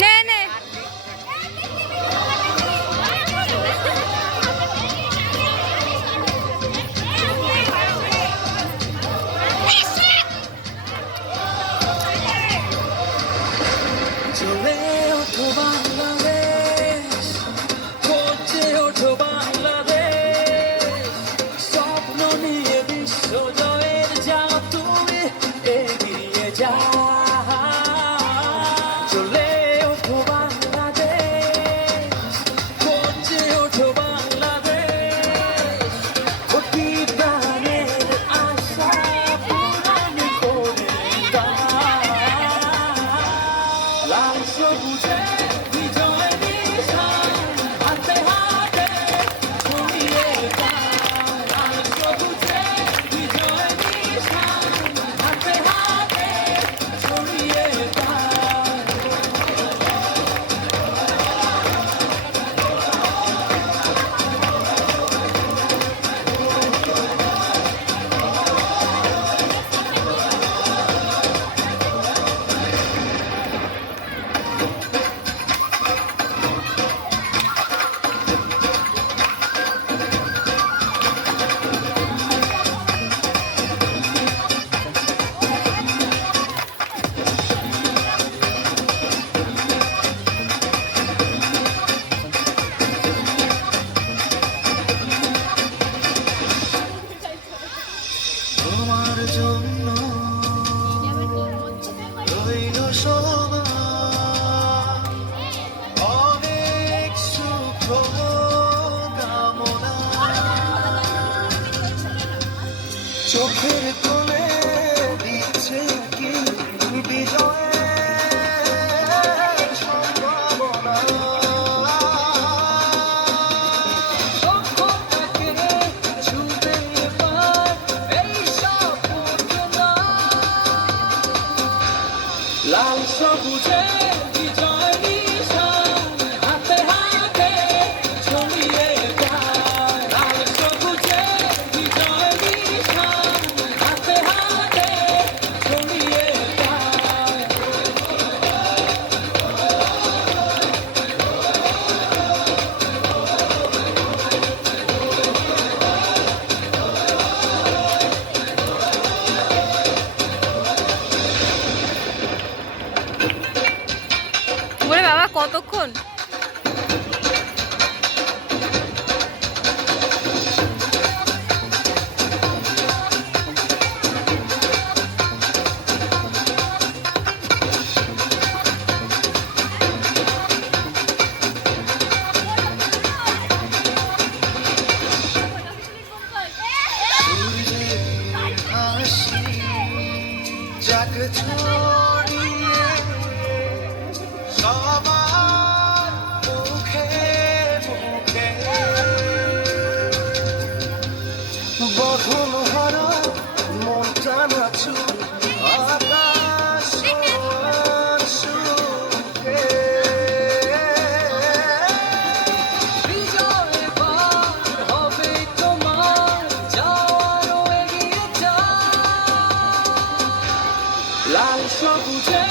নে নে চলে ওঠো বাংলাদেশ, করছে ওঠো বাংলাদেশ, স্বপ্ন নিয়ে বিশ্ব জয়ের যাও তুমি এগিয়ে যাও। চলে ওঠো বাংলাদেশ, করছে ওঠো বাংলাদেশ, অতি প্রাণের আশা পূরণ করে দাও। লাল সবুজে বিজয় নিশান হাতে হাতে ছড়িয়ে দাও। লাল সবুজে বিজয় নিশান হাতে হাতে ছড়িয়ে দাও। তোমার জন্য রইল সবার অনেক সুখ কামনা। চোখের কোলে দিচ্ছে কি বিজয়ের সম্ভাবনা। লক্ষ্যটাকে ছুঁতে এবার এই সাফল্যতা। লাল সবুজে বিজয় নিশান হাতে হাতে ছড়িয়ে দাও। লাল সবুজে বিজয় নিশান হাতে হাতে ছড়িয়ে দাও। ওরে বাবা কতক্ষণ সূর্যের হাসি যাক ছড়িয়ে সবার মুখে মুখে। বদন হারা মনটা নাচুক আকাশ সমান সুখে। বিজয় এবার হবে তোমার, যাও আরো এগিয়ে যাও। লাল সবুজে